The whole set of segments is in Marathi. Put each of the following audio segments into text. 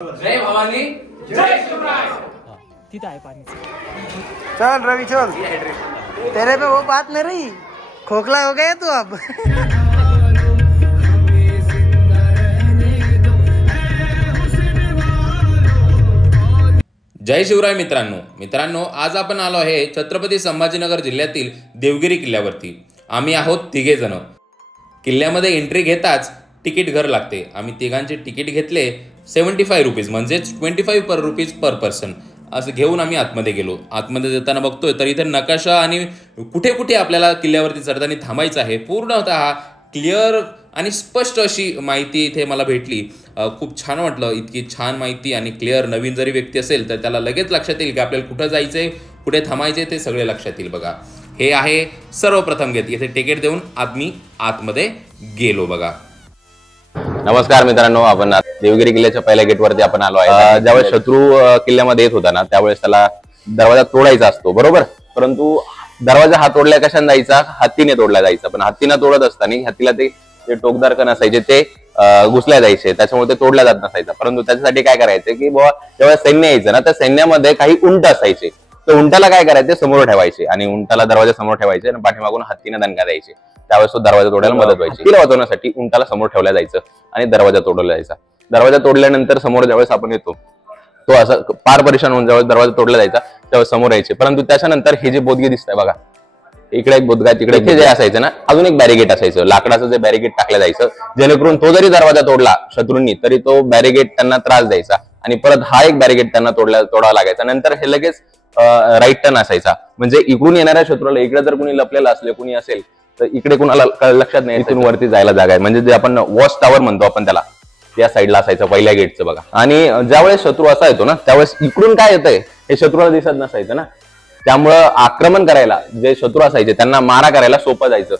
जय भवानी जय शिवराय। तिथे आहे पाणी। चल रवि चल, तेरे पे वो बात नहीं रही, खोखला हो गया तू अब। जय शिवराय मित्रांनो आज आपण आलो आहे छत्रपती संभाजीनगर जिल्ह्यातील देवगिरी किल्ल्यावरती। आम्ही आहोत तिघे जण। किल्ल्यामध्ये एंट्री घेताच तिकीट घर लागते। आम्ही तिघांचे तिकीट घेतले 75 रुपीज, म्हणजेच 25 रुपीज पर पर्सन असं घेऊन आम्ही आतमध्ये गेलो। आतमध्ये जाताना बघतोय तर इथे नकाशा आणि कुठे कुठे आपल्याला किल्ल्यावरती चढताना थांबायचं आहे पूर्णतः क्लिअर आणि स्पष्ट अशी माहिती इथे मला भेटली। खूप छान वाटलं, इतकी छान माहिती आणि क्लिअर। नवीन जरी व्यक्ती असेल तर त्याला लगेच लक्षात येईल की आपल्याला कुठं जायचंय, कुठे थांबायचे ते सगळे लक्षात येईल। बघा, हे आहे सर्वप्रथम गेट। इथे तिकीट देऊन आम्ही आतमध्ये गेलो। बघा, नमस्कार मित्रांनो, आपण देवगिरी किल्ल्याच्या पहिल्या गेटवरती आपण आलो आहे। ज्यावेळेस शत्रू किल्ल्यामध्ये येत होता ना, त्यावेळेस त्याला दरवाजा तोडायचा असतो, बरोबर। परंतु दरवाजा हा तोडल्या कशाने जायचा? हत्तीने तोडला जायचा। पण हत्तीने तोडत असताना हत्तीला ते टोकदार कण असायचे ते घुसल्या जायचे, त्याच्यामुळे ते तोडल्या जात नसायचा। परंतु त्याच्यासाठी काय करायचे की बाबा जेव्हा सैन्य यायचं ना, त्या सैन्यामध्ये काही उंट असायचे, तर उंटाला काय करायचे, समोर ठेवायचे आणि उंटाला दरवाजा समोर ठेवायचे आणि पाठीमागून हत्तीने दणका द्यायचे। त्यावेळेस तो दरवाजा तोडायला मदत व्हायची। तिला वाचवण्यासाठी उंटाला समोर ठेवल्या जायचं आणि दरवाजा तोडला जायचा। दरवाजा तोडल्यानंतर समोर ज्यावेळेस आपण येतो, तो असं पार परेशान होऊन ज्यावेळेस दरवाजा तोडला जायचा त्यावेळेस समोर यायचे। परंतु त्याच्यानंतर हे जे बोदगे दिसतंय बघा, इकडे एक बोदगा, तिकडे जे असायचं ना, अजून एक बॅरिगेट असायचं, लाकडाचं जे बॅरिगेट टाकलं जायचं, जेणेकरून तो जरी दरवाजा तोडला शत्रूंनी तरी तो बॅरिगेट त्यांना त्रास द्यायचा आणि परत हा एक बॅरिगेट त्यांना तोडावा लागायचा। नंतर हे लगेच राईट टर्न असायचा, म्हणजे इकडून येणाऱ्या शत्रूला इकडे जर कोणी लपलेलं असले, कोणी असेल तर इकडे कुणाला लक्षात नाही, इथून वरती जायला जागा आहे, म्हणजे जे आपण वॉच टावर म्हणतो आपण त्याला, त्या साईडला असायचं पहिल्या गेटचं। बघा, आणि ज्यावेळेस शत्रू असा येतो ना, त्यावेळेस इकडून काय येतंय हे शत्रूला दिसत नसायचं ना, त्यामुळं आक्रमण करायला जे शत्रू असायचे त्यांना मारा करायला सोपं जायचं।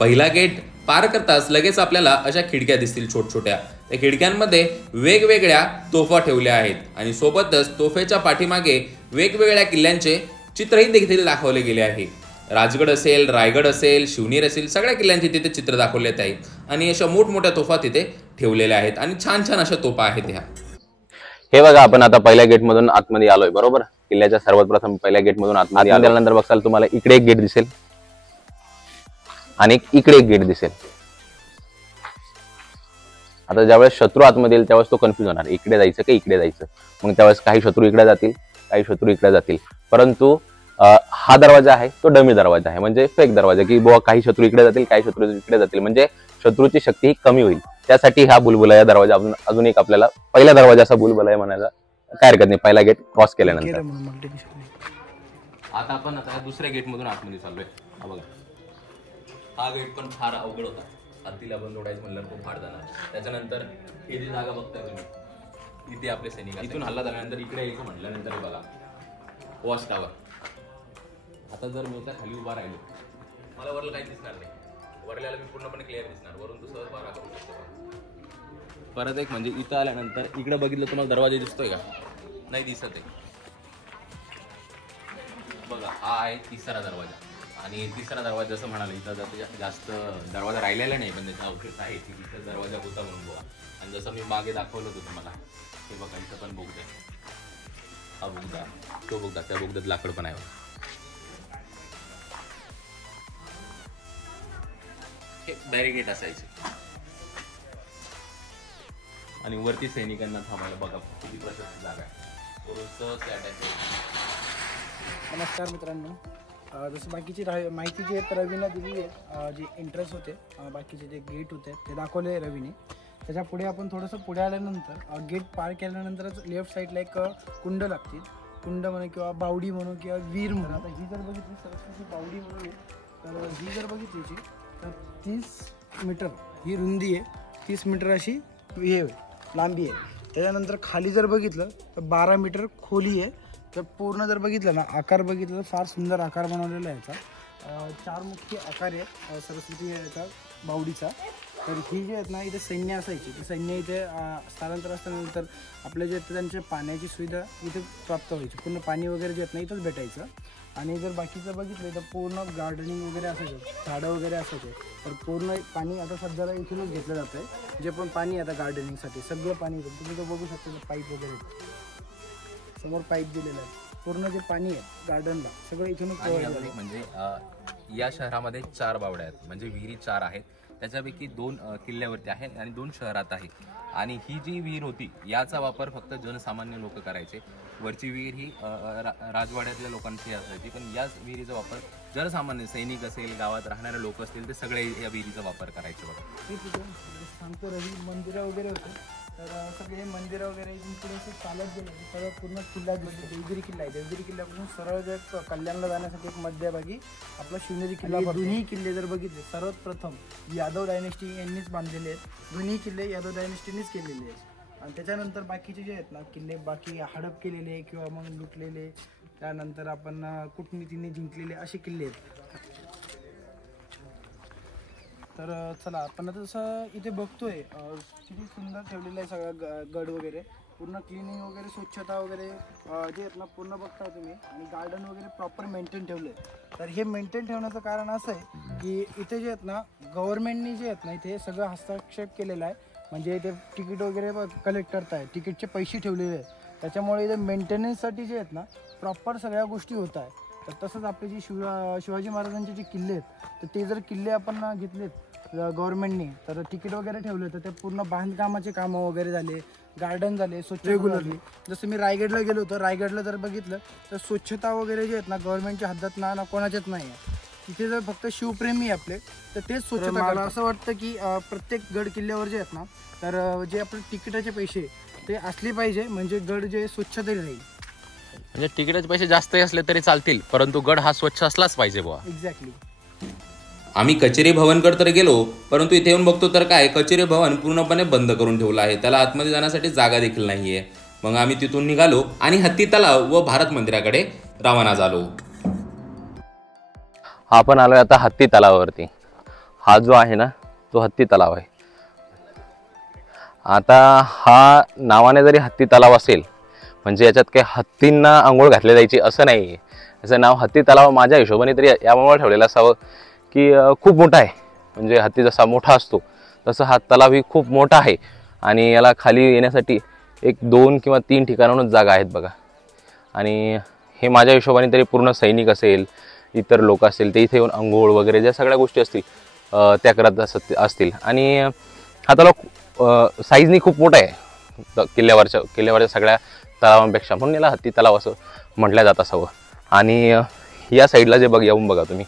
पहिला गेट पार करताच लगेच आपल्याला अशा खिडक्या दिसतील छोट्या। त्या खिडक्यांमध्ये वेगवेगळ्या तोफा ठेवल्या आहेत आणि सोबतच तोफेच्या पाठीमागे वेगवेगळ्या किल्ल्यांचे चित्रही देखील दाखवले गेले आहे। राजगड असेल, रायगड असेल, शिवनेर असेल, सगळ्या किल्ल्यांची तिथे चित्र दाखवलेत आहेत आणि अशा मोठमोठ्या तोफा तिथे ठेवलेल्या आहेत आणि छान छान अशा तोफा आहेत ह्या। हे बघा, आपण आता पहिल्या गेट मधून आतमध्ये आलोय, बरोबर। किल्ल्याच्या सर्वात प्रथम पहिल्या गेट मधून आतमध्ये आल्यानंतर बघाल तुम्हाला इकडे एक गेट दिसेल आणि इकडे एक गेट दिसेल। आता ज्यावेळेस शत्रू आतमध्ये येईल त्यावेळेस तो कन्फ्युज होणार, इकडे जायचं की इकडे जायचं। मग त्यावेळेस काही शत्रू इकडे जातील, काही शत्रू इकडे जातील। परंतु हा दरवाजा आहे तो डमी दरवाजा आहे, म्हणजे फेक दरवाजा, की बुवा काही शत्रू इकडे जातील, काही शत्रू इकडे जातील, म्हणजे शत्रूची शक्ती ही कमी होईल। त्यासाठी हा बुलबुलाया दरवाजा अजून एक आपल्याला पहिला दरवाजा असा बुलबुलाया म्हणायला काय हरकत नाही, पहिला गेट क्रॉस केल्यानंतर। आता आपण दुसऱ्या गेट मधून आतमध्ये चाललोय। हा बघा, हा गेट पण फार अवघड होता, हत्तीला बंद ओढायचं म्हणलं खूप फार जाणार। त्याच्यानंतर हे जी जागा बघताय तुम्ही, इथे आपले सैनिक, इथून हल्ला झाल्यानंतर इकडे यायचं म्हटल्यानंतर बघा वॉच टावर। आता जर मी खाली उभा राहिलो, मला वरला काही दिसणार नाही, वरल्याला मी पूर्णपणे क्लिअर दिसणार, वरून तो सहज बारा करू शकतो। परत एक म्हणजे इथं आल्यानंतर इकडे बघितलं तुम्हाला दरवाजा दिसतोय का? नाही दिसत आहे। बघा, हा आहे तिसरा दरवाजा आणि तिसरा दरवाजा जसं म्हणाले इथं जास्त दरवाजा राहिलेला नाही, पण त्याचा अवशेष आहे की इथं दरवाजा होता म्हणून बघा। आणि जसं मी मागे दाखवलं होतं तुम्हाला, हे बघा इथं पण बोगदा, हा बोगदा, तो बोगदा, त्या बोगद्यात लाकड पण आहे। हे बॅरिगेट असायचे आणि वरती सैनिकांना थांबायला बघा किती प्रशस्त जागा आहे, वरून सहज अटॅक। नमस्कार मित्रांनो, जसं बाकीची माहिती जी आहे रवीने दिली आहे, जे एंट्रन्स होते, बाकीचे जे गेट होते ते दाखवले रवीने। त्याच्या पुढे आपण थोडंसं पुढे आल्यानंतर गेट पार केल्यानंतरच लेफ्ट साईडला एक कुंड लागतील, कुंड म्हणू किंवा बावडी म्हणू किंवा वीर म्हणू। आता ही जर बघितली सरस्वती बावडी म्हणून, तर ही जर बघितली तर 30 मीटर ही रुंदी आहे, 30 मीटर अशी हे लांबी आहे। त्याच्यानंतर खाली जर बघितलं तर 12 मीटर खोली आहे। तर पूर्ण जर बघितलं ना, आकार बघितलं तर फार सुंदर आकार बनवलेला आहे याचा। 4 मुख्य आकार आहे सरस्वती याचा बावडीचा। तर ही जी आहेत ना इथे सैन्य असायची, ते सैन्य इथे स्थलांतर असल्यानंतर आपल्या जे त्यांच्या पाण्याची सुविधा इथे प्राप्त व्हायची, पूर्ण पाणी वगैरे जे आहेत ना इथंच भेटायचं. आणि जर बाकीचं बघितलं तर पूर्ण गार्डनिंग वगैरे असायचं, झाडं वगैरे असायचे. तर पूर्ण पाणी आता सध्याला इथूनच घेतलं जातं आहे. जे पण पाणी आता गार्डनिंगसाठी सगळं पाणी येतं. तुम्ही तर बघू शकता पाईप वगैरे समोर पाईप दिलेलं आहे. पूर्ण जे पाणी आहे गार्डनला सगळं इथूनच आणि अजून एक म्हणजे या शहरामध्ये 4 बावड्या आहेत, म्हणजे विहिरी 4 आहेत. त्याच्यापैकी 2 किल्ल्यावरती आहेत आणि 2 शहरात आहे. आणि ही जी विहीर होती याचा वापर फक्त जनसामान्य लोक करायचे. वरची विहीर ही राजवाड्यातल्या लोकांची असायची, पण याच विहिरीचा वापर जनसामान्य सैनिक असेल, गावात राहणारे लोक असतील, ते सगळे या विहिरीचा वापर करायचे बघा. ते तिथे सांगतो रवी मंदिरं वगैरे होते. तर सगळे मंदिरं वगैरे इथून पुढे असं चालत गेलं सगळं पूर्ण किल्ला दिसतो. देवगिरी किल्ला आहे. देवगिरी किल्ल्यापासून सरळ जे कल्याणला जाण्यासाठी एक मध्यभागी आपला शिवनेरी किल्ला. दोन्ही किल्ले जर बघितले सर्वात प्रथम यादव डायनेस्टी यांनीच बांधलेले आहेत. दोन्ही किल्ले यादव डायनेस्टीनेच केलेले आहेत. आणि त्याच्यानंतर बाकीचे जे आहेत ना किल्ले बाकी हडप केलेले किंवा मग लुटलेले, त्यानंतर आपण कूटनीतीने जिंकलेले असे किल्ले आहेत. तर चला आपण आता जसं इथे बघतोय किती सुंदर ठेवलेलं आहे सगळं गड वगैरे, पूर्ण क्लिनिंग वगैरे, स्वच्छता वगैरे जे आहेत ना पूर्ण बघताय तुम्ही. आणि गार्डन वगैरे प्रॉपर मेंटेन ठेवलं आहे. तर हे मेंटेन ठेवण्याचं कारण असं आहे की इथे जे आहेत ना गव्हर्नमेंटनी जे आहेत ना इथे सगळं हस्तक्षेप केलेला आहे. म्हणजे इथे तिकीट वगैरे कलेक्ट करताय, तिकीटचे पैसे ठेवलेले आहेत. त्याच्यामुळे इथे मेंटेनन्ससाठी जे आहेत ना प्रॉपर सगळ्या गोष्टी होत आहे. तर तसंच आपले जे शिवाजी महाराजांचे जे किल्ले आहेत तर ते जर किल्ले आपण घेतलेत गव्हर्नमेंटने तर तिकीट वगैरे ठेवले तर ते पूर्ण बांधकामाचे कामं वगैरे झाले, गार्डन झाले स्वच्छ रेग्युलरली. जसं मी रायगडला गेलो होतो, रायगडला जर बघितलं तर स्वच्छता वगैरे जे आहेत ना गव्हर्नमेंटच्या हद्दात ना कोणाच्याच नाही आहे. तिथे जर फक्त शिवप्रेमी आपले तर तेच स्वच्छता. मला असं वाटतं की प्रत्येक गड किल्ल्यावर जे आहेत ना तर जे आपले तिकिटाचे पैसे ते असले पाहिजे, म्हणजे गड जे स्वच्छ तरी राहील. म्हणजे तिकिटाचे पैसे जास्तही असले तरी चालतील, परंतु गड हा स्वच्छ असलाच पाहिजे बुवा. एक्झॅक्टली. आम्ही कचेरी भवनकडे तर गेलो, परंतु इथे येऊन बघतो तर काय कचेरी भवन पूर्णपणे बंद करून ठेवलं आहे. त्याला आतमध्ये जाण्यासाठी जागा देखील नाहीये. मग आम्ही तिथून निघालो आणि हत्ती तलाव व भारत मंदिराकडे रवाना झालो. आपण आलोय आता हत्ती तलावावरती. हा जो आहे ना तो हत्ती तलाव आहे. आता हा नावाने जरी हत्ती तलाव असेल म्हणजे याच्यात काही हत्तींना आंघोळ घातली जायची असं नाही आहे. याचं नाव हत्ती तलाव माझ्या हिशोबाने तरी यामुळे ठेवलेलं असावं की खूप मोठा आहे. म्हणजे हत्ती जसा मोठा असतो तसं हा तलावही खूप मोठा आहे. आणि याला खाली येण्यासाठी 1, 2 किंवा 3 ठिकाणाहूनच जागा आहेत बघा. आणि हे माझ्या हिशोबाने तरी पूर्ण सैनिक असेल, इतर लोक असतील ते इथे येऊन आंघोळ वगैरे ज्या सगळ्या गोष्टी असतील त्या करत असतील. आणि हा तलाव साईजनी खूप मोठा आहे किल्ल्यावरच्या सगळ्या तलावांपेक्षा, म्हणून याला हत्ती तलाव असं म्हटलं जात असावं. आणि या साईडला जे येऊन बघा तुम्ही,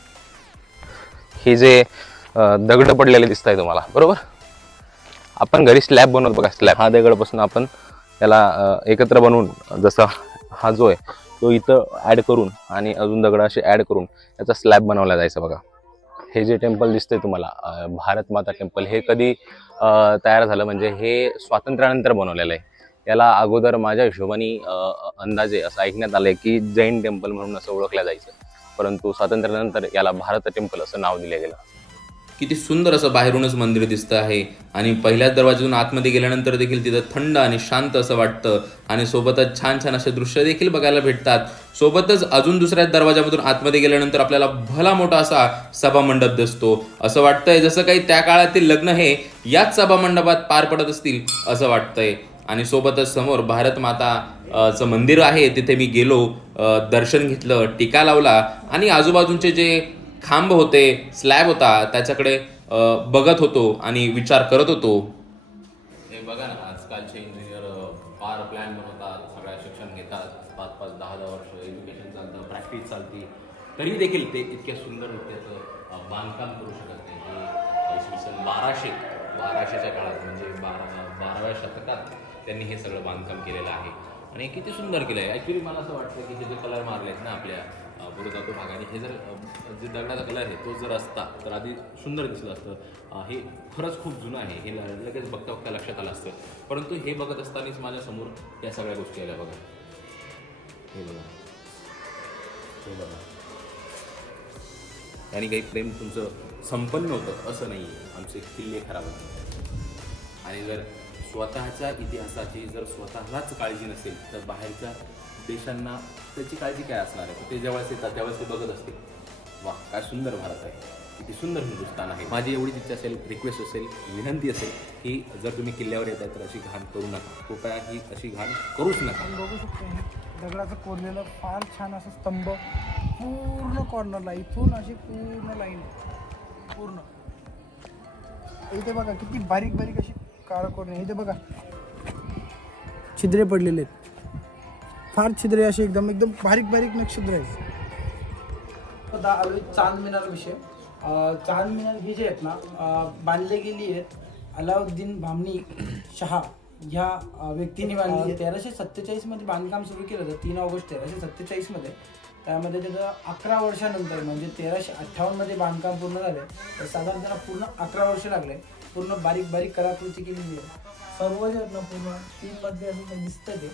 हे जे दगड पडलेले दिसत आहे तुम्हाला बरोबर, आपण घरी स्लॅब बनवतो बघा. स्लॅब हा दगडपासून आपण याला एकत्र बनवून जसा हा जो आहे तो इथं ॲड करून आणि अजून दगड असे ॲड करून याचा स्लॅब बनवला जायचा बघा. हे जे टेम्पल दिसतंय तुम्हाला भारत माता टेम्पल, हे कधी तयार झालं म्हणजे हे स्वातंत्र्यानंतर बनवलेलं आहे. याला अगोदर माझ्या हिशोबाने अंदाजे असं ऐकण्यात आलंय की जैन टेम्पल म्हणून असं ओळखलं जायचं, परंतु स्वातंत्र्यानंतर याला भारत टेम्पल असं नाव दिलं गेलं. किती सुंदर असं बाहेरूनच मंदिर दिसतं आहे. आणि पहिल्याच दरवाज्यातून आतमध्ये गेल्यानंतर देखील तिथं थंड आणि शांत असं वाटतं. आणि सोबतच छान छान असे दृश्य देखील बघायला भेटतात. सोबतच अजून दुसऱ्या दरवाजामधून आतमध्ये गेल्यानंतर आपल्याला भला मोठा असा सभामंडप दिसतो. असं वाटतंय जसं काही त्या काळातील लग्न हे याच सभामंडपात पार पडत असतील असं वाटतंय. आणि सोबतच समोर भारत माताचं मंदिर आहे, तिथे मी गेलो, दर्शन घेतलं, टीका लावला आणि आजूबाजूचे जे खांब होते, स्लॅब होता त्याच्याकडे बघत होतो आणि विचार करत होतो. हे बघा ना, आजकालचे इंजिनियर फार प्लॅन बनवतात, सगळ्या शिक्षण घेतात, 5-5, 10-10 वर्ष एज्युकेशन चालतं, प्रॅक्टिस चालती, तरी देखील ते इतक्या सुंदर त्याचं बांधकाम करू शकत नाही. हे इसवी सन 1200च्या काळात म्हणजे 12व्या शतकात त्यांनी हे सगळं बांधकाम केलेलं आहे. आणि किती सुंदर केलं आहे. ॲक्च्युली मला असं वाटतं की हे जे कलर मारले आहेत ना आपल्या बुरुजातो भागाने, हे जर जे दगडाचा कलर आहे तो जर असता तर आधी सुंदर दिसलं असतं. हे खरंच खूप जुनं आहे, हे लगेच बघता बघता लक्षात आलं असतं. परंतु हे बघत असतानाच माझ्यासमोर या सगळ्या गोष्टी आल्या बघा. हे बघा, हे बघा, आणि काही प्रेम तुमचं संपन्न होतं असं नाही आहे. आमचे किल्ले खराब होते. आणि जर स्वतःच्या इतिहासाची जर स्वतःलाच काळजी नसेल तर बाहेरच्या देशांना त्याची काळजी काय असणार आहे. ते जेव्हा येतात त्यावेळेस ते बघत असते, वा काय सुंदर भारत आहे, किती सुंदर हिंदुस्थान आहे. माझी एवढीच इच्छा असेल, रिक्वेस्ट असेल, विनंती असेल की जर तुम्ही किल्ल्यावर येत आहे तर अशी घाण करू नका. कृपया ही अशी घाण करूच नका. आपण बघू शकतो हे दगडाचं कोरलेलं फार छान असं स्तंभ पूर्ण कॉर्नरला, इथून अशी पूर्ण लाईन पूर्ण. इथे बघा किती बारीक बारीक अशी काळं कोरणे. इथे बघा छिद्रे पडलेले आहेत, फार छिद्रे असे एकदम एकदम बारीक बारीक नक्षिद्र आहेत. आता आलोय चांद मिनार विषय. चांद मिनार ही जे आहेत ना बांधले गेली आहेत अलाउद्दीन बामणी शहा ह्या व्यक्तीने बांधली. 1347 मध्ये बांधकाम सुरू केलं होतं 3 ऑगस्ट 1347 मध्ये. त्यामध्ये त्याचं 11 वर्षानंतर म्हणजे 1358 मध्ये बांधकाम पूर्ण झालं. तर साधारण त्याला पूर्ण 11 वर्ष लागले. पूर्ण बारीक बारीक कलाकृती केलेली आहे. सर्व जे आहेत ना पूर्ण 3 मध्ये असं दिसतं ते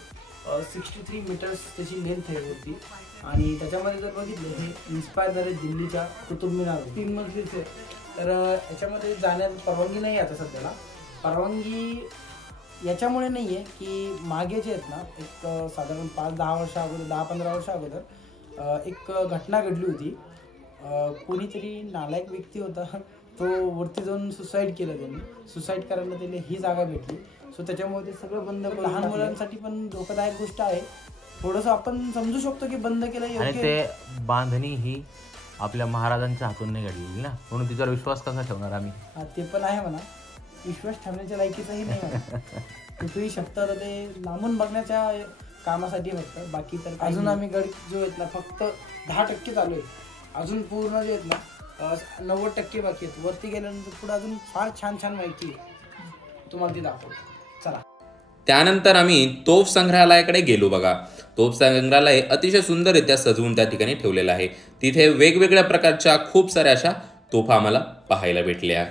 63 मीटर्स त्याची लेंथ आहे होती. आणि त्याच्यामध्ये जर बघितलं हे इन्स्पायर झाले दिल्लीच्या कुतुब मिनार 3 मजलीचे. तर याच्यामध्ये जाण्यास परवानगी नाही आहे आता सध्याला. परवानगी याच्यामुळे नाही आहे की मागे जे आहेत ना एक साधारण 5-10 वर्षा अगोदर 10-15 वर्षा अगोदर एक घटना घडली होती. कोणीतरी नालायक व्यक्ती होता, तो वरती जाऊन सुसाईड केलं. त्यांनी सुसाईड करायला त्याला ही जागा भेटली. सो त्याच्यामुळे ते सगळं बंद. लहान मुलांसाठी पण धोकादायक गोष्ट आहे. थोडंसं आपण समजू शकतो की बंद केलं. आणि ते बांधणी ही आपल्या महाराजांच्या हातून नाही घडलेली ना, म्हणून तिच्यावर विश्वास कसा ठेवणार आम्ही. हा ते पण आहे म्हणा, विश्वास ठेवण्याच्या लायकीचाही नाही म्हणा. कुठेही शकता तर ते लांबून बघण्याच्या कामासाठी फक्त. बाकी तर अजून आम्ही गड जो आहेत ना फक्त 10% चालू आहे. अजून पूर्ण जे आहेत ना 90% बाकी आहेत. वरती गेल्यानंतर पुढे अजून फार छान छान माहिती आहे, तुम्हाला ती दाखवतो. चला. त्यानंतर आम्ही तोफ संग्रहालयाकडे गेलो. बघा, तोफ संग्रहालय अतिशय सुंदररित्या सजवून त्या ठिकाणी ठेवलेलं आहे. तिथे वेगवेगळ्या प्रकारच्या खूप साऱ्या अशा तोफा आम्हाला पाहायला भेटल्या.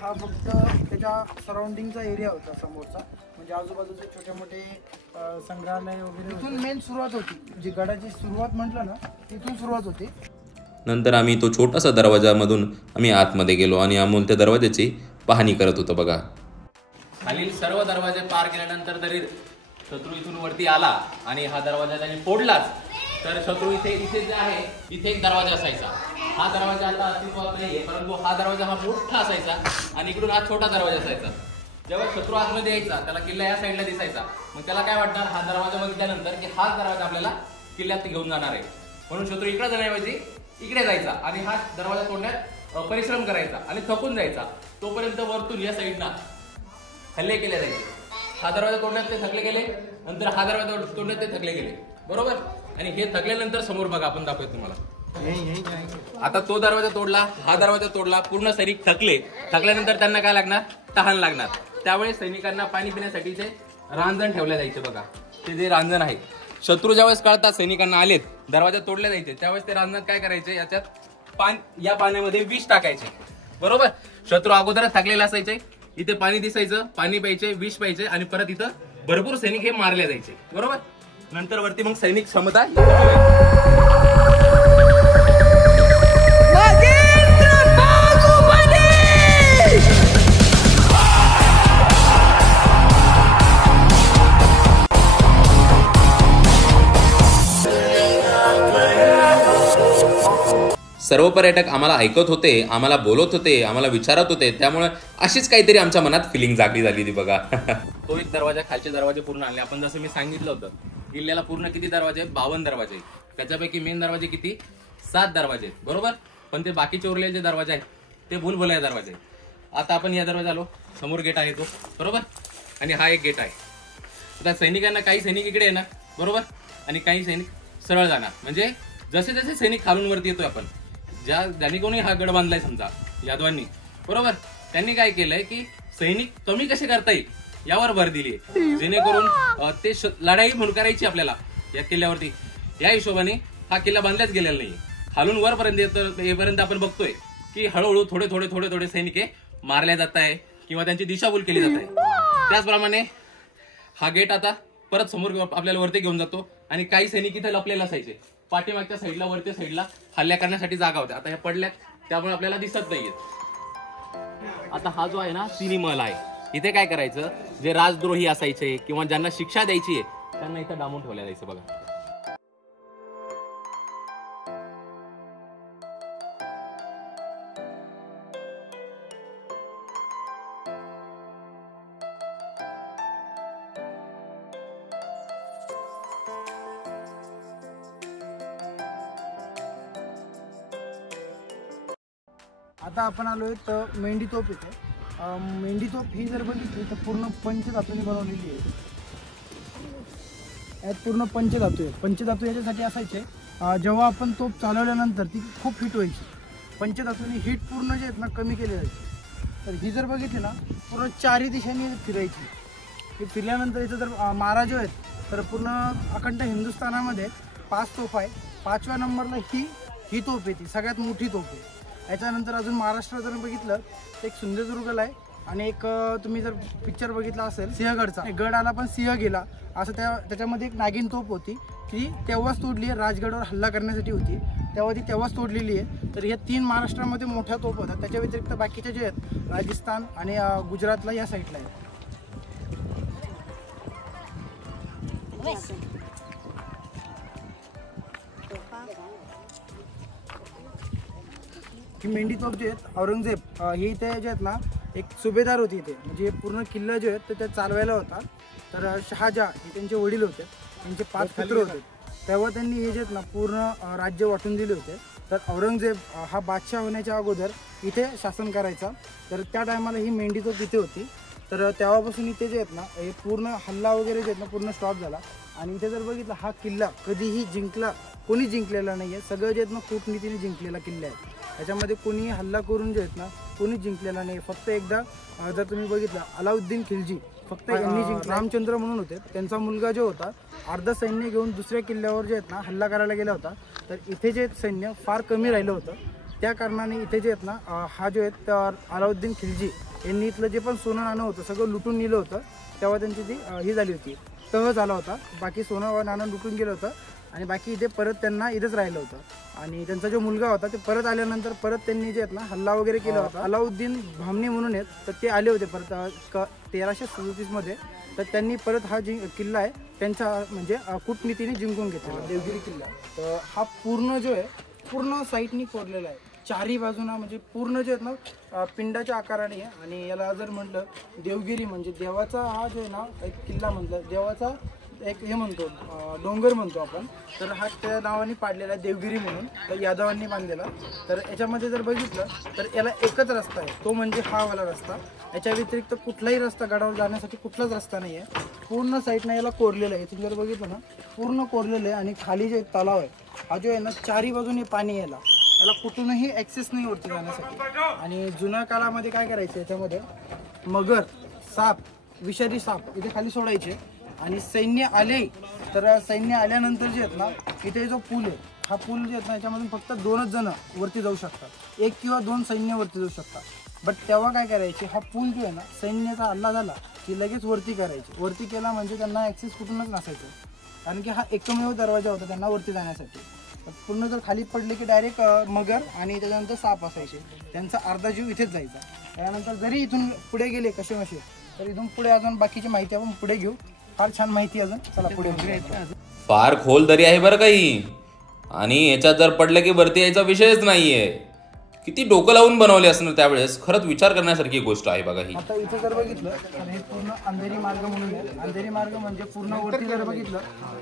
हा फक्त त्याच्या सराउंडिंगचा एरिया होता समोरचा, म्हणजे आजूबाजूचे छोटे मोठे संग्रहालय वगैरे. तिथून मेन सुरुवात होती, जी गडाची सुरुवात म्हटलं ना तिथून सुरुवात होती. नंतर आम्ही तो छोटासा दरवाजामधून आम्ही आतमध्ये गेलो आणि अमोल त्या दरवाजाची पाहणी करत होतो. बघा, खालील सर्व दरवाजे पार केल्यानंतर जरी शत्रू इथून वरती आला आणि हा दरवाजा त्याने फोडलाच तर शत्रू इथे जे आहे इथे एक दरवाजा असायचा. हा दरवाजा आता अस्तित्वात नाहीये, परंतु हा दरवाजा हा मोठा असायचा आणि इकडून हा छोटा दरवाजा असायचा. जेव्हा शत्रू आतमध्ये यायचा त्याला किल्ला या साईडला दिसायचा. मग त्याला काय वाटणार, हा दरवाजा बघितल्यानंतर की हाच दरवाजा आपल्याला किल्ल्यात घेऊन जाणार आहे. म्हणून शत्रू इकडे जाण्याऐवजी इकडे जायचा आणि हा दरवाजा तोडण्यात परिश्रम करायचा आणि थकून जायचा. तोपर्यंत वरतून या साईडला हल्ले केले जायचे. हा दरवाजा तोडण्यात ते थकले गेले, नंतर हा दरवाजा तोडण्यात ते थकले गेले. बरोबर. आणि हे थकल्यानंतर समोर बघा, आपण दाखवतो तुम्हाला. आता तो दरवाजा तोडला, हा दरवाजा तोडला, पूर्ण सैनिक थकल्यानंतर त्यांना काय लागणार, तहान लागणार. त्यावेळेस सैनिकांना पाणी पिण्यासाठी ते रांजण ठेवले जायचे. बघा, ते जे रांजण आहे, शत्रू ज्यावेळेस कळतात सैनिकांना आलेत, दरवाजा तोडले जायचे, त्यावेळेस ते रांजण काय करायचे, याच्यात या पाण्यामध्ये विष टाकायचे. बरोबर. शत्रू अगोदरच थकलेले असायचे, इथे पाणी दिसायचं, पाणी प्यायचे, विष प्यायचे आणि परत इथं भरपूर सैनिक हे मारले जायचे. बरोबर. नंतर वरती मग सैनिक क्षमता सर्व पर्यटक आम्हाला ऐकत होते, आम्हाला बोलत होते, आम्हाला विचारत होते. त्यामुळे अशीच काहीतरी आमच्या मनात फिलिंग जागली झाली ती. बघा, तो एक दरवाजा, खालचे दरवाजे पूर्ण आणले आपण. जसं मी सांगितलं होतं, किल्ल्याला पूर्ण किती दरवाजे आहेत, 52 दरवाजे आहेत. त्याच्यापैकी मेन दरवाजे किती, 7 दरवाजे आहेत. बरोबर. पण ते बाकीचे उरलेले जे दरवाजे आहेत ते भूलभुलैया दरवाजे आहेत. आता आपण या दरवाजा आलो, समोर गेट आहे तो. बरोबर. आणि हा एक गेट आहे. आता सैनिकांना, काही सैनिक इकडे येणार, बरोबर, आणि काही सैनिक सरळ जाणार. म्हणजे जसे जसे सैनिक खालून वरती येतोय आपण, ज्यांनी कोणी हा गड बांधलाय समजा यादवांनी, बरोबर, त्यांनी काय केलंय की सैनिक कमी कसे करता येईल यावर भर दिली, जेणेकरून ते लढाई म्हणून करायची आपल्याला या किल्ल्यावरती. या हिशोबाने हा किल्ला बांधलाच गेलेला नाही. खालून वरपर्यंत येपर्यंत आपण बघतोय की हळूहळू थोडे थोडे थोडे थोडे सैनिक मारल्या जात आहे किंवा त्यांची दिशाभूल केली जात आहे. त्याचप्रमाणे हा गेट आता परत समोर आपल्याला वरती घेऊन जातो आणि काही सैनिक इथे लपलेले असायचे. पाठीमागच्या साईडला, वरच्या साईडला हल्ल्या करण्यासाठी जागा होत्या. आता ह्या पडल्यात, त्यामुळे आपल्याला दिसत नाहीये. आता हा जो आहे ना सिनी महल आहे, इथे काय करायचं, जे राजद्रोही असायचे किंवा ज्यांना शिक्षा द्यायची आहे त्यांना इथं डांबून ठेवल्या जायचं बघा. आता आपण आलोय तर मेंढी तोप येते. मेंढी तोप ही जर बघितली तर पूर्ण पंचधातूने बनवलेली आहे. यात पूर्ण पंचधातू आहे. पंचधातू याच्यासाठी असायचे जेव्हा आपण तोप चालवल्यानंतर ती खूप हिट व्हायची. पंचधातूने हिट पूर्ण जे आहेत ना कमी केले जायचे. तर ही जर बघितली ना पूर्ण चारही दिशांनी फिरायची. ही फिरल्यानंतर इथं जर मारा जो आहेत तर पूर्ण अखंड हिंदुस्थानामध्ये 5 तोफ आहे. 5व्या नंबरला ही तोफ येते, सगळ्यात मोठी तोफ आहे. याच्यानंतर अजून महाराष्ट्रात जर बघितलं तर एक सिंधुदुर्गला आहे आणि एक तुम्ही जर पिक्चर बघितला असेल सिंहगडचा, गड आला पण सिंह गेला असं त्याच्यामध्ये एक नागिन तोप होती. ती तेव्हाच तोडली आहे, राजगडावर हल्ला करण्यासाठी होती तेव्हाच तोडलेली आहे. तर या 3 महाराष्ट्रामध्ये मोठ्या तोप होतात. त्याच्या व्यतिरिक्त बाकीच्या जे आहेत राजस्थान आणि गुजरातला या साईडला आहेत. ही मेंढी तोप जे आहेत औरंगजेब हे इथे जे आहेत ना एक सुभेदार होती इथे, म्हणजे पूर्ण किल्ला जे आहेत तर त्या चालवायला होता. तर शहाजहा हे त्यांचे वडील होते, त्यांचे 5 पुत्र होते. तेव्हा त्यांनी हे जे आहेत ना पूर्ण राज्य वाटून दिले होते. तर औरंगजेब हा बादशाह होण्याच्या अगोदर इथे शासन करायचा. तर त्या टायमाला ही मेंढी तोप इथे होती. तर तेव्हापासून इथे जे आहेत ना हे पूर्ण हल्ला वगैरे जे आहेत ना पूर्ण स्टॉप झाला. आणि इथे जर बघितलं हा किल्ला कधीही कोणी जिंकलेला नाही आहे. सगळं जे आहेत ना कूटनीतीने जिंकलेला किल्ला आहे. याच्यामध्ये कोणी हल्ला करून जे आहेत ना कोणी जिंकलेला नाही. फक्त एकदा जर तुम्ही बघितलं अलाउद्दीन खिलजी फक्त यांनी जिंकला. रामचंद्र म्हणून होते, त्यांचा मुलगा जो होता अर्ध सैन्य घेऊन दुसऱ्या किल्ल्यावर जे आहेत ना हल्ला करायला गेला होता. तर इथे जे सैन्य फार कमी राहिलं होतं. त्या कारणाने इथे जे आहेत ना हा जो आहेत अलाउद्दीन खिलजी यांनी इथलं जे पण सोनं नाणं होतं सगळं लुटून नेलं होतं. तेव्हा त्यांची ती ही झाली होती, तह झाला होता. बाकी सोनं नाणं लुटून गेलं होतं आणि बाकी इथे परत त्यांना इथंच राहिलं होतं. आणि त्यांचा जो मुलगा होता ते परत आल्यानंतर परत त्यांनी जे आहेत ना हल्ला वगैरे केला होता. अलाउद्दीन भामनी म्हणून आहेत, तर ते आले होते परत 1337 मध्ये. तर त्यांनी परत हा किल्ला आहे त्यांच्या म्हणजे कूटनीतीने जिंकून घेतलेला देवगिरी किल्ला. तर हा पूर्ण जो आहे पूर्ण साईडनी कोरलेला आहे. चारही बाजूना म्हणजे पूर्ण जे आहेत ना पिंडाच्या आकाराने आहे. आणि याला जर म्हटलं देवगिरी म्हणजे देवाचा हा जो आहे ना एक किल्ला म्हटलं, देवाचा एक हे म्हणतो डोंगर म्हणतो आपण. तर हा त्या नावाने पाडलेला आहे देवगिरी म्हणून, तर यादवांनी बांधलेला. तर याच्यामध्ये जर बघितलं तर याला एकच रस्ता आहे, तो म्हणजे हा वाला रस्ता. याच्या व्यतिरिक्त कुठलाही रस्ता गडावर जाण्यासाठी कुठलाच रस्ता नाही आहे. पूर्ण साईडनं याला कोरलेलं आहे. तुम्ही जर बघितलं ना पूर्ण कोरलेलं आहे. आणि खाली जे तलाव आहे हा जो आहे ना चारही बाजूने पाणी याला कुठूनही ॲक्सेस नाही वरती जाण्यासाठी. आणि जुन्या काळामध्ये काय करायचं याच्यामध्ये मगर, साप, विषारी साप इथे खाली सोडायचे. आणि सैन्य आले तर सैन्य आल्यानंतर जे आहेत ना इथे जो पूल आहे हा पूल जे आहेत ना याच्यामधून फक्त 2च जण वरती जाऊ शकतात. 1 किंवा 2 सैन्य वरती जाऊ शकतात. बट तेव्हा काय करायचे हा पूल जो आहे ना सैन्याचा हल्ला झाला की लगेच वरती करायचे. वरती केला म्हणजे त्यांना ॲक्सेस कुठूनच नसायचं, कारण की हा एकमेव दरवाजा होता त्यांना वरती जाण्यासाठी. पूर्ण जर खाली पडले की डायरेक्ट मगर आणि त्याच्यानंतर साप असायचे. त्यांचा अर्धा जीव इथेच जायचा. त्यानंतर जरी इथून पुढे गेले कसे तर इथून पुढे अजून बाकीची माहिती आपण पुढे घेऊ. फार छान माहिती अजून, चला पुढे. फार खोल दरी आहे बरं काही. आणि याच्यात जर पडलं की वरती यायचा विषयच नाहीये. किती डोकं लावून बनवले असणार त्यावेळेस. खरंच विचार करण्यासारखी गोष्ट आहे बघा ही. आता इथे जर बघितलं तर हे पूर्ण अंधेरी मार्ग म्हणून आहे. अंधेरी मार्ग म्हणजे पूर्ण वरती जर बघितलं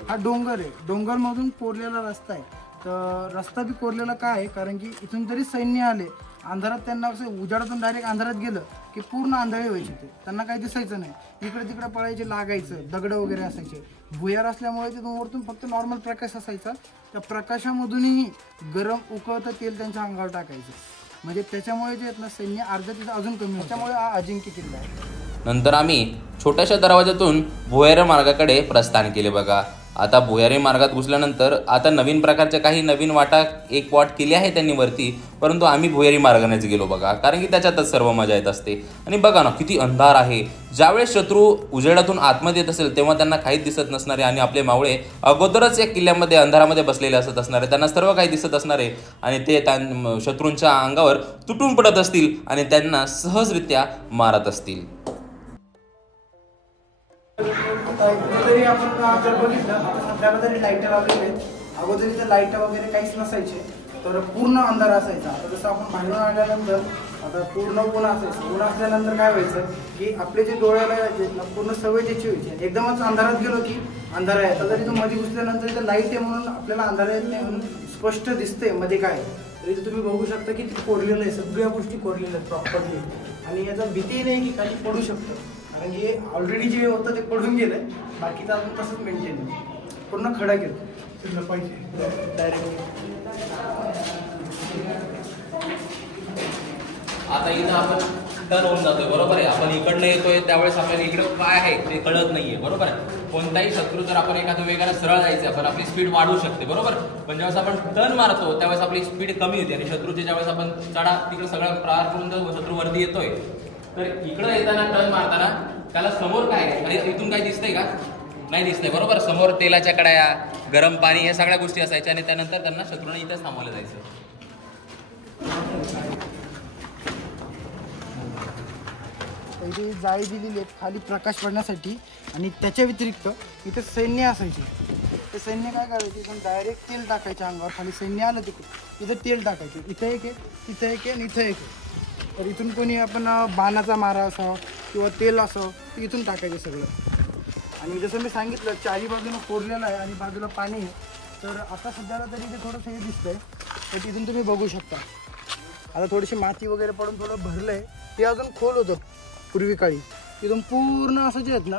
हा डोंगर आहे. डोंगरमधून कोरलेला रस्ता आहे. तर रस्ता बी कोरलेला काय आहे कारण की इथून जरी सैन्य आले अंधारात त्यांना असं उजाडातून डायरेक्ट अंधारात गेलं की पूर्ण आंधळे व्हायचे. ते त्यांना काही दिसायचं नाही. इकडे तिकडे पळायचे, लागायचं, दगड वगैरे असायचे. भुयार असल्यामुळे तिथून वरतून फक्त नॉर्मल प्रकाश असायचा. त्या प्रकाशामधूनही गरम उकळतं तेल त्यांच्या अंगावर टाकायचं. म्हणजे त्याच्यामुळे जे आहेत ना सैन्य अर्धा तिथं अजून कमी. त्याच्यामुळे हा अजिंक्य किल्ला आहे. नंतर आम्ही छोट्याशा दरवाजातून भुयार मार्गाकडे प्रस्थान केले बघा. आता भुयारी मार्गात घुसल्यानंतर आता नवीन प्रकारच्या काही नवीन वाटा एक वाट केली आहे त्यांनी वरती, परंतु आम्ही भुयारी मार्गानेच गेलो बघा, कारण की त्याच्यातच सर्व मजा येत असते. आणि बघा ना किती अंधार आहे. ज्यावेळेस शत्रू उजेडातून आतमध्ये येत असेल तेव्हा त्यांना काहीच दिसत नसणारे आणि आपले मावळे अगोदरच या किल्ल्यामध्ये अंधारामध्ये बसलेले असत असणारे, त्यांना सर्व काही दिसत असणारे आणि ते शत्रूंच्या अंगावर तुटून पडत असतील आणि त्यांना सहजरित्या मारत असतील. आता जरी आपण जर बघितलं आता सध्याला जरी लाईट लावलेले आहेत, अगोदर इथं लाईट वगैरे काहीच नसायचे, तर पूर्ण अंधार असायचा. आता जसं आपण बाहेरून आल्यानंतर आता पूर्ण ऊन असायचं. ऊन असल्यानंतर काय व्हायचं की आपले जे डोळ्याला पूर्ण सवय त्याची व्हायची. एकदमच अंधारात गेलो की अंधार आहे. आता जरी तो मध्ये घुसल्यानंतर इथं लाईट आहे म्हणून आपल्याला अंधार येत नाही, म्हणून स्पष्ट दिसते मध्ये काय. तर इथं तुम्ही बघू शकता की ते कोरलेलं आहे, सगळ्या गोष्टी कोरलेल्या आहेत प्रॉपरली. आणि याचा भीती नाही की खाली पडू शकतं, कारण हे ऑलरेडी जे होतं ते पडून गेलं, बाकीचं अजून तसंच मेंटेन पूर्ण खडा गेलं सगळं पाहिजे डायरेक्टली. आता इथं आपण टर्न होऊन जातोय, बरोबर आहे. आपण इकडनं येतोय त्यावेळेस आपल्याला इकडं काय आहे ते कळत नाहीये, बरोबर आहे. कोणताही शत्रू जर आपण एखाद्या वेगाने सरळ जायचं आपण आपली स्पीड वाढवू शकते, बरोबर. पण ज्यावेळेस आपण टर्न मारतो त्यावेळेस आपली स्पीड कमी होते आणि शत्रूचे ज्यावेळेस आपण चढा तिकडे सगळं प्रहार करून जर शत्रू वरती येतोय तर इकडं येताना टर्न मारताना त्याला समोर काय आहे, अरे इथून काय दिसतंय का, नाही दिसतंय, बरोबर. समोर तेलाच्या कडाया, गरम पाणी, या सगळ्या गोष्टी असायच्या आणि त्यानंतर त्यांना शत्रूंना इथंच थांबवलं जायचं. पहिले जाळी दिलेली आहेत खाली प्रकाश पडण्यासाठी, आणि त्याच्या व्यतिरिक्त इथे सैन्य असायचे. ते सैन्य काय करायचे, इथून डायरेक्ट तेल टाकायचे अंगावर. खाली सैन्य आलं तिकडे इथं तेल टाकायचे, इथं एक आहे, तिथं एक आहे आणि इथं एक आहे. तर इथून कोणी आपण बाणाचा मारा असावं किंवा तेल असावं तर इथून टाकायचं सगळं. आणि जसं मी सांगितलं चारी बाजूनं कोरलेलं आहे आणि बाजूला पाणी आहे. तर आता सध्याला तरी इथे थोडंसं हे दिसतंय, तर तिथून तुम्ही बघू शकता. आता थोडीशी माती वगैरे पडून थोडं भरलं आहे. ते अजून खोल होतं पूर्वी काळी. इथून पूर्ण असं जे आहेत ना,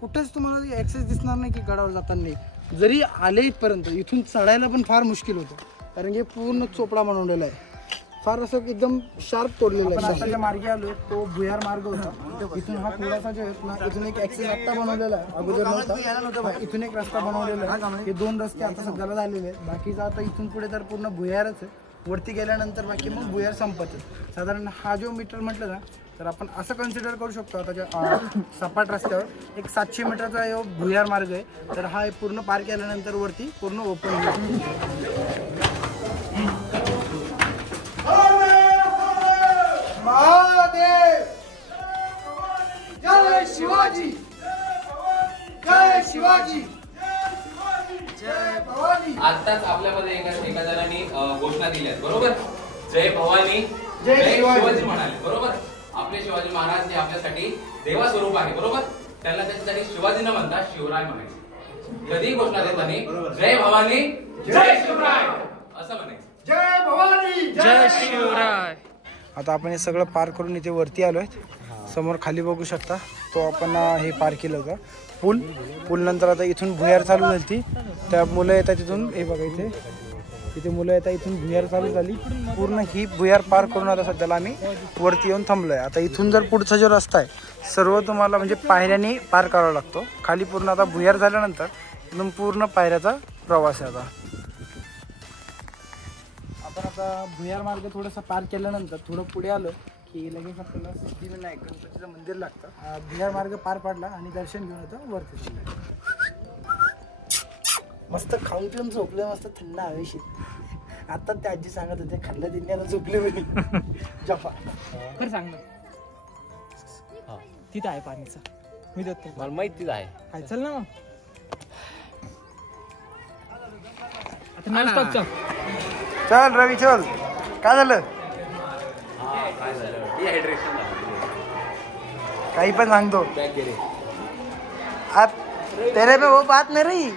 कुठेच तुम्हाला ॲक्सेस दिसणार नाही की गडावर जाताना. जरी आले इथपर्यंत इथून चढायला पण फार मुश्किल होतं, कारण की पूर्ण चोपडा बनवलेला आहे, फार असं एकदम शार्प तोडलेलं आहे. आता ज्या मार्गे आलो तो भुयार मार्ग होता. इथून हा थोडासा जो आहे ना, इथून एक ॲक्सेस रस्ता बनवलेला आहे, अगोदर नव्हता. इथून एक रस्ता बनवलेला आहे. हे 2 रस्ते आता सध्याला झालेले आहेत. बाकीचा आता इथून पुढे तर पूर्ण भुयारच आहे. वरती गेल्यानंतर बाकी मग भुयार संपत. साधारण हा जो मीटर म्हटलं ना, तर आपण असं कन्सिडर करू शकतो आता ज्या सपाट रस्त्यावर एक 700 मीटरचा भुयार मार्ग आहे. तर हा पूर्ण पार केल्यानंतर वरती पूर्ण ओपन होईल. जय शिवाजी, जय शिवाजी, जय भवानी. आताच आपल्यामध्ये एका जणांनी घोषणा दिल्या, बरोबर. जय भवानी, जय शिवाजी म्हणाले, बरोबर. आपले शिवाजी महाराज हे आपल्यासाठी देवास्वरूप आहे, बरोबर. त्यांना त्याच्यासाठी शिवाजी न म्हणता शिवराय म्हणायचे. कधी घोषणा देताना जय भवानी, जय शिवराय असं म्हणायचं. जय भवानी, जय शिवराय. आता आपण हे सगळं पार करून इथे वरती आलोय. समोर खाली बघू शकता तो आपण हे पार केलं होतं पूल नंतर आता इथून भुयार चालू झाली. त्या मुलं येतात तिथून, हे बघा इथे मुलं येतात, इथून भुयार चालू झाली. पूर्ण ही भुयार पार करून आता सध्याला आम्ही वरती येऊन थांबलोय. आता इथून जर पुढचा जो रस्ता आहे सर्व तुम्हाला म्हणजे पायऱ्याने पार करावा लागतो. खाली पूर्ण आता भुयार झाल्यानंतर एकदम पूर्ण पायऱ्याचा प्रवास आहे. आता भुयार मार्ग थोडासा पार केल्यानंतर थोडं पुढे आलो की लगेच आपल्याला सिद्धिविनायक गणपतीचं मंदिर लागतं. भुयार मार्ग पार पाडला आणि दर्शन घेऊन होतं वरती. मस्त खाऊन पिऊन झोपले, मस्त थंड हवेशीर. आता त्या आजी सांगत होते खाल्लं तिने आता झोपले म्हणे. जफा खरं सांग ना, तिथं आहे पाणीचा, मी देतो. मला माहितीच आहे. चल ना मग आता नॉनस्टॉप चल. चल रवी चल. काय झालं? काही पण सांगतो. अब तेरे में वो बात नहीं रही,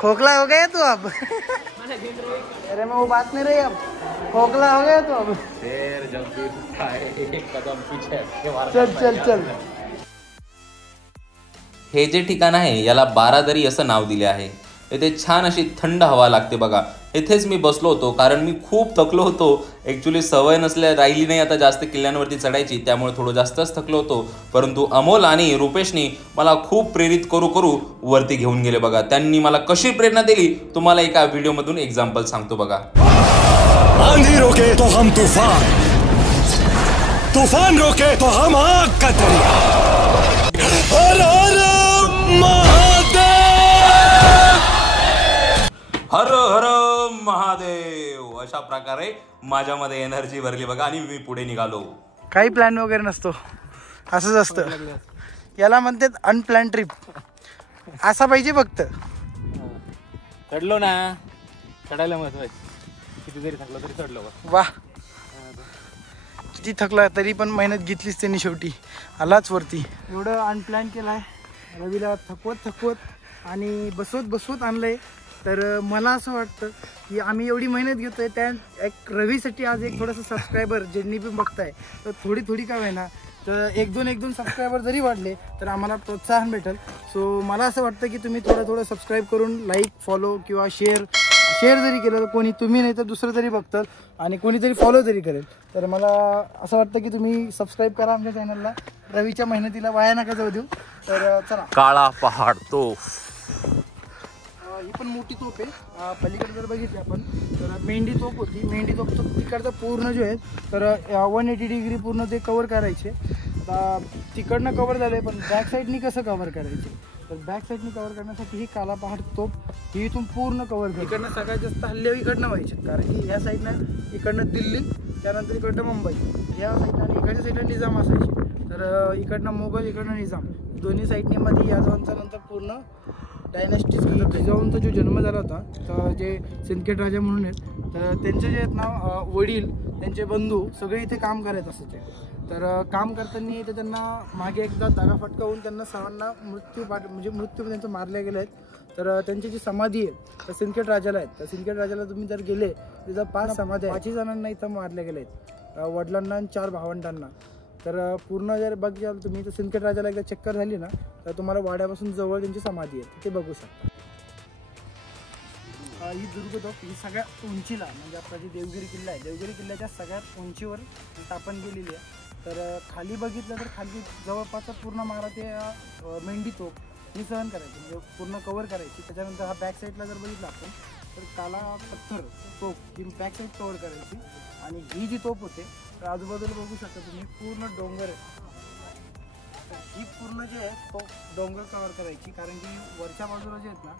खोखला हो गया तू अब. तेरे में वो बात नहीं रही, अब खोखला हो गया तू अब. चल चल चल. हे जे ठिकाण आहे याला बारादरी असं नाव दिले आहे. इथे छान अशी थंड हवा लागते बघा. इथेच मी बसलो होतो, कारण मी खूप थकलो होतो. ॲक्च्युली सवय राहिली नाही आता जास्त किल्ल्यांवरती चढायची, त्यामुळे थोडं जास्तच थकलो होतो. परंतु अमोल आणि रुपेशनी मला खूप प्रेरित करू वरती घेऊन गेले बघा. त्यांनी मला कशी प्रेरणा दिली तुम्हाला एका व्हिडिओमधून एक्झाम्पल सांगतो बघा. आंधी रोके तो हम तूफान, तूफान रोके तो हम आग का दरिया. हर हर महादेव, हर हर महादेव. अशा प्रकारे माझ्यामध्ये एनर्जी भरली बघा आणि मी पुढे निघालो. काही प्लॅन वगैरे नसतो, असंच असतं. याला म्हणतात अनप्लॅन ट्रिप. असा पाहिजे फक्त. चढलो ना, चढायला महत्वाचं. किती जरी थकलो तरी चढलो. वा, किती थकला तरी पण मेहनत घेतलीच त्यांनी, शेवटी आलाच वरती. एवढं अनप्लॅन केलं आहे रवीला, थकवत आणि बसवत आणलंय. तर मला असं वाटतं की आम्ही एवढी मेहनत घेतोय, त्या एक रवीसाठी आज एक थोडंसं सबस्क्रायबर ज्यांनी पण बघताय तर थोडी का होईना, तर एक दोन सबस्क्रायबर जरी वाढले तर आम्हाला प्रोत्साहन भेटेल. सो मला असं वाटतं की तुम्ही थोडं सबस्क्राईब करून लाईक, फॉलो किंवा शेअर जरी केलं तर कोणी, तुम्ही नाही तर दुसरं तरी बघतं आणि कोणीतरी फॉलो तरी करेल. तर मला असं वाटतं की तुम्ही सबस्क्राईब करा आमच्या चॅनलला. रवीच्या मेहनतीला वाया नका जाऊ देऊ. तर चला. काळा पहाड तोफ. ही पण मोठी तोफ आहे. पलीकडे जर बघितली आपण तर मेंढी तोफ होती. मेंढी तोफ तिकडचं पूर्ण जो आहे तर 180 डिग्री पूर्ण ते कवर करायचे. आता तिकडनं कवर झालं आहे, पण बॅक साईडनी कसं कवर करायचे, तर बॅक साईडनी कवर करण्यासाठी ही काला पहाड तोफ ही इथून पूर्ण कवर करते. इकडनं सगळ्यात जास्त हल्ले इकडनं व्हायचे, कारण की ह्या साईडनं इकडनं दिल्ली, त्यानंतर इकडनं मुंबई, ह्या साईडनं आणि इकडच्या साईडला निजाम असायचे. तर इकडनं मोगल, इकडनं निजाम, दोन्ही साईडनी मध्ये यादवांचा नंतर पूर्ण डायनॅस्टीज. जिजाऊंचा जो जन्म झाला होता तर जे सिंदखेड राजा म्हणून आहेत, तर त्यांचे जे आहेत ना वडील, त्यांचे बंधू सगळे इथे काम करत असायचे. तर काम करताना इथे त्यांना मागे एकदा दगा फटकावून त्यांना सर्वांना मृत्यू त्यांचं मारले गेले आहेत. तर त्यांची जी समाधी आहे तर सिंदखेड राजाला आहेत. तर सिंदखेड राजाला तुम्ही जर गेले तिथं 5 समाध्या, 5 जणांना इथं मारले गेले आहेत, वडिलांना आणि 4 भावंडांना. तर पूर्ण जर बघाल तुम्ही तर सिंदखेड राजाला एकदा चक्कर झाली ना तर तुम्हाला वाड्यापासून जवळ त्यांची समाधी आहे, तिथे बघू शकता. ही दुर्गतोफ ही सगळ्यात उंचीला, म्हणजे आपला जे देवगिरी किल्ला आहे, देवगिरी किल्ल्याच्या सगळ्यात उंचीवर स्थापन केलेली आहे. तर खाली बघितलं तर खाली जवळपास पूर्ण मारा ते मेंढी तोफ ही सहन करायची, म्हणजे पूर्ण कवर करायची. त्याच्यानंतर हा बॅक साईडला जर बघितलं आपण तर काला पत्थर तोफ ही बॅक साईड कवर करायची. आणि ही जी तोफ होते तर आजूबाजूला बघू शकता तुम्ही पूर्ण डोंगर आहे. तर ही पूर्ण जे आहे तो डोंगर कवर करायची, कारण की वरच्या बाजूला जे आहेत ना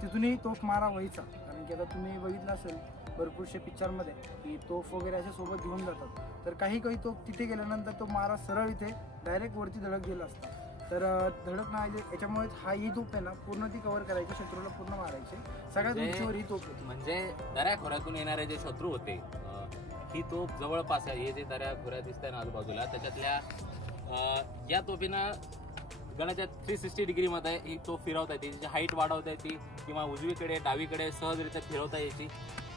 तिथूनही तोफ मारा व्हायचा. कारण की आता तुम्ही बघितलं असेल भरपूरशा पिक्चरमध्ये की तोफ वगैरे अशा सोबत घेऊन जातात. तर काही तोफ तिथे गेल्यानंतर तो मारा सरळ इथे डायरेक्ट वरती धडक गेला असता. तर धडक नाही याच्यामुळे ही तोफ आहे ना पूर्ण ती कव्हर करायची, शत्रूला पूर्ण मारायचे. सगळ्यात उंचीवर ही तोफ होती. म्हणजे दऱ्याखोऱ्यातून येणारे जे शत्रू होते, ही तोफ जवळपास आहे. हे जे दऱ्याखोऱ्या दिसत आहे ना आजूबाजूला, त्याच्यातल्या या तोफीनं गणाच्या 360 डिग्रीमध्ये ही तोफ फिरवता येते. तिची हाईट वाढवता येते किंवा उजवीकडे डावीकडे सहजरित्या फिरवता यायची.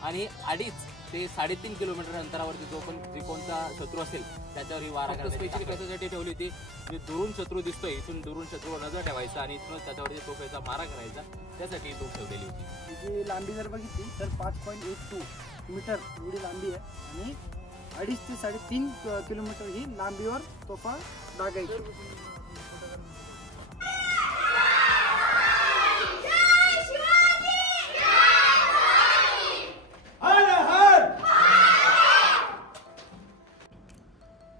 आणि 2.5 ते 3.5 किलोमीटर अंतरावरती जो पण कोणता शत्रू असेल त्याच्यावर ही वारा करायची. स्पेशली कशासाठी ठेवली होती, म्हणजे दुरून शत्रू दिसतोय, इथून दुरून शत्रूवर नजर ठेवायचा आणि इथून त्याच्यावरती तोफेचा मारा करायचा, त्यासाठी ही तोफ ठेवलेली होती. तिची लांबी जर बघितली तर 5.82 मीटर एवढी लांबी आहे आणि 2.5 ते 3.5 किलोमीटर ही लांबीवर तोफा डागायची.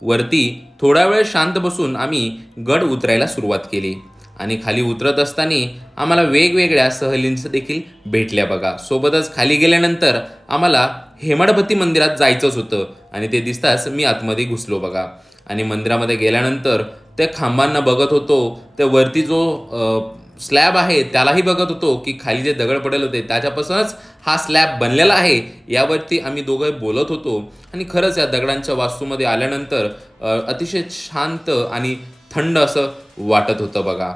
वरती थोडा वेळ शांत बसून आम्ही गड उतरायला सुरुवात केली आणि खाली उतरत असताना आम्हाला वेगवेगळ्या सहलींचं देखील भेटल्या बघा. सोबतच खाली गेल्यानंतर आम्हाला हेमाडपती मंदिरात जायचंच होतं आणि ते दिसताच मी आतमध्ये घुसलो बघा. आणि मंदिरामध्ये गेल्यानंतर त्या खांबांना बघत होतो, त्या वरती जो स्लॅब आहे त्यालाही बघत होतो की खाली जे दगड पडेल होते त्याच्यापासूनच हा स्लॅब बनलेला आहे, यावरती आम्ही दोघं बोलत होतो. आणि खरंच या दगडांच्या वास्तूमध्ये आल्यानंतर अतिशय शांत आणि थंड असं वाटत होतं बघा.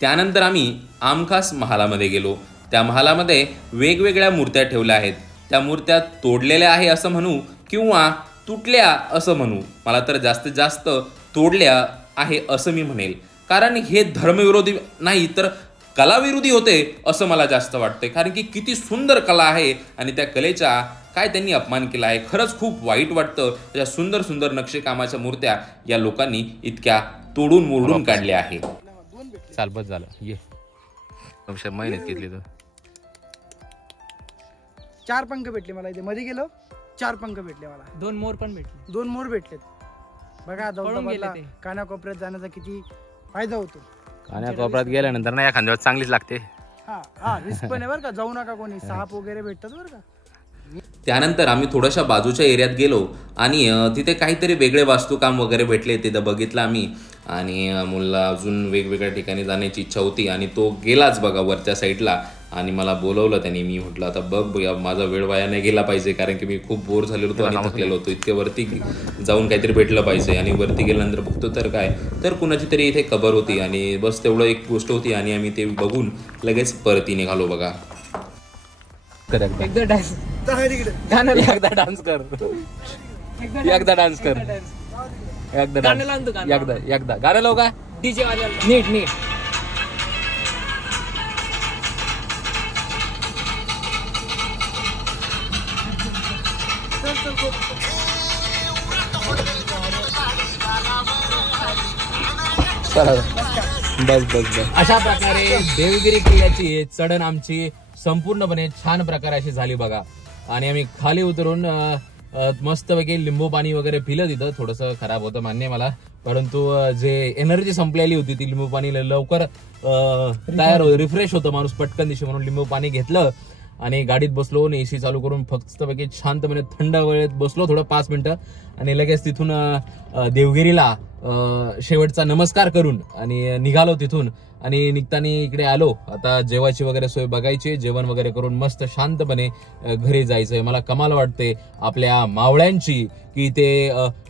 त्यानंतर आम्ही आमखास महालामध्ये गेलो. त्या महालामध्ये वेगवेगळ्या मूर्त्या ठेवल्या आहेत. त्या मूर्त्या तोडलेल्या आहे असं म्हणू किंवा तुटल्या असं म्हणू, मला तर जास्तीत जास्त तोडल्या आहे असं मी म्हणेल. कारण हे धर्मविरोधी नाही तर कलाविरोधी होते असं मला जास्त वाटतंय, कारण की किती सुंदर कला आहे आणि त्या कलेचा काय त्यांनी अपमान केला आहे. खरंच खूप वाईट वाटतं. त्या सुंदर सुंदर नक्षीकामाच्या मूर्त्या या लोकांनी इतक्या तोडून मोडून काढल्या आहे. चाल बस झालं ये मेहनत घेतली तर 4 पंख भेटले मला इथे. मध्ये गेलो 4 पंख भेटले मला. 2 मोर पण भेटले. 2 मोर भेटलेत. बघा पळून गेले ते. कानाकोपऱ्यात जाण्याचा किती फायदा होतो. कानाकोपऱ्यात गेल्यानंतर ना एखाद्या चांगलीच लागते. हा रिस्क पण आहे बरं का. जाऊ नका कोणी. साप वगैरे भेटतात बरं का. त्यानंतर आम्ही थोड्याशा बाजूच्या एरियात गेलो आणि तिथे काहीतरी वेगळे वास्तुकाम वगैरे भेटले. तिथं बघितलं आम्ही आणि मुलाला अजून वेगवेगळ्या ठिकाणी जाण्याची इच्छा होती आणि तो गेलाच बघा वरच्या साईडला आणि मला बोलवलं त्यांनी. मी म्हटलं आता बघ माझा वेळ वाया नाही गेला पाहिजे, कारण की मी खूप बोर झालेलो होतो आणि थकलेलो होतो. इतके वरती जाऊन काहीतरी भेटलं पाहिजे. आणि वरती गेल्यानंतर बघतो तर काय तर कुणाची तरी इथे खबर होती आणि बस तेवढं एक गोष्ट होती आणि आम्ही ते बघून लगेच परती निघालो बघा. एकदा डान्स गाणं एकदा डान्स कर. एकदा डान्स कर. एकदा गाणं लावतो का? एकदा गाणं लावू का? डीजे वाल्याला नीट बस. अशा प्रकारे देवगिरी किल्ल्याची चढण आमची संपूर्णपणे छान प्रकारे अशी झाली बघा. आणि आम्ही खाली उतरून मस्तपैकी लिंबू पाणी वगैरे पिलं. तिथं थोडंसं खराब होतं मान्य मला, परंतु जे एनर्जी संपलेली होती ती लिंबू पाणी लवकर तयार रिफ्रेश होतं माणूस पटकन दिशे, म्हणून लिंबू पाणी घेतलं आणि गाडीत बसलो आणि एसी चालू करून फक्तपैकी शांतपणे थंड वेळेत बसलो थोडं 5 मिनिटं आणि लगेच तिथून देवगिरीला शेवटचा नमस्कार करून आणि निघालो तिथून. आणि निघताना इकडे आलो. आता जेवायची वगैरे सोय बघायची, जेवण वगैरे करून मस्त शांतपणे घरी जायचंय. मला कमाल वाटते आपल्या मावळ्यांची की ते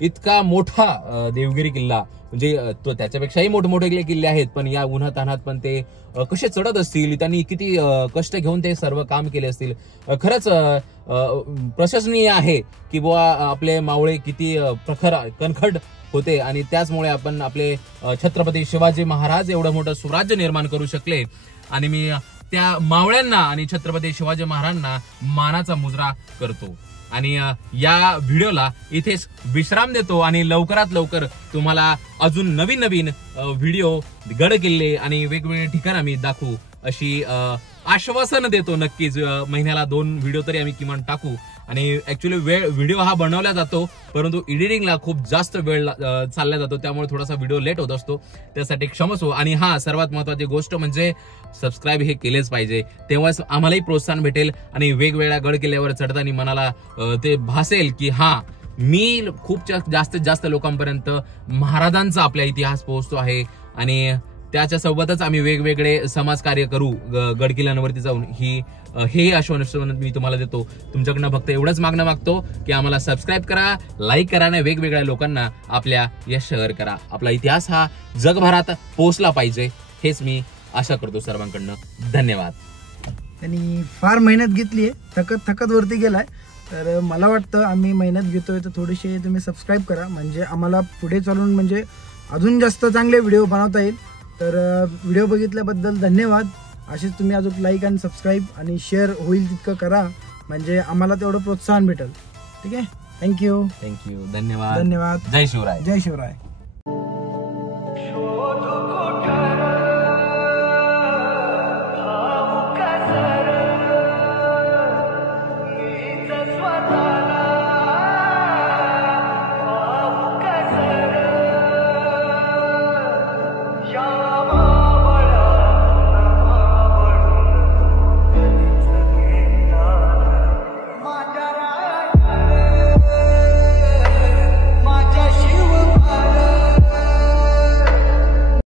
इतका मोठा देवगिरी किल्ला, म्हणजे तो त्याच्यापेक्षाही मोठमोठे किल्ले आहेत, पण या उन्हातान्हात पण ते कसे चढत असतील, त्यांनी किती कष्ट घेऊन ते सर्व काम केले असतील. खरंच प्रशंसनीय आहे की बुवा आपले मावळे किती प्रखर कणखर होते आणि त्याचमुळे आपण आपले छत्रपती शिवाजी महाराज एवढं मोठं स्वराज्य निर्माण करू शकले. आणि मी त्या मावळ्यांना आणि छत्रपती शिवाजी महाराजांना मानाचा मुजरा करतो आणि या व्हिडिओला इथेच विश्राम देतो आणि लवकरात लवकर तुम्हाला अजून नवीन नवीन व्हिडिओ गड किल्ले आणि वेगवेगळे ठिकाण आम्ही दाखवू अशी आश्वासन देतो. नक्कीच महिन्याला 2 व्हिडिओ तरी आम्ही किमान टाकू. आणि ऍक्च्युली व्हिडिओ हा बनवला जातो, परंतु एडिटिंगला खूप जास्त वेळ चालला जातो, त्यामुळे थोडासा व्हिडिओ लेट होत असतो, त्यासाठी क्षमस्व. आणि हा सर्वात महत्वाची गोष्ट म्हणजे सबस्क्राईब हे केलेच पाहिजे, तेव्हाच आम्हालाही प्रोत्साहन भेटेल आणि वेगवेगळ्या गड किल्ल्यावर चढताना मनाला ते भासेल की हा मी खूप जास्तीत जास्त लोकांपर्यंत महाराजांचा आपला इतिहास पोहोचतो आहे. आणि त्याच्या सोबतच आम्ही वेगवेगळे समाजकार्य करू गडकिल्ल्यांवरती जाऊन, हे आश्वासन मी तुम्हाला देतो. तुमच्याकडनं फक्त एवढंच मागणं मागतो की आम्हाला सबस्क्राईब करा, लाईक करा आणि वेगवेगळ्या लोकांना आपल्या शेअर करा. आपला इतिहास हा जगभरात पोहोचला पाहिजे, हेच मी आशा करतो सर्वांकडनं. धन्यवाद. त्यांनी फार मेहनत घेतली आहे, थकत वरती गेलाय. तर मला वाटतं आम्ही मेहनत घेतोय तर थोडेसे तुम्ही सबस्क्राईब करा, म्हणजे आम्हाला पुढे चालून म्हणजे अजून जास्त चांगले व्हिडिओ बनवता येईल. तर व्हिडिओ बघितल्याबद्दल धन्यवाद. असेच तुम्ही अजून लाईक आणि सबस्क्राईब आणि शेअर होईल तितकं करा, म्हणजे आम्हाला तेवढं प्रोत्साहन भेटेल. ठीक आहे. थँक्यू. धन्यवाद. जय शिवराय. जय शिवराय.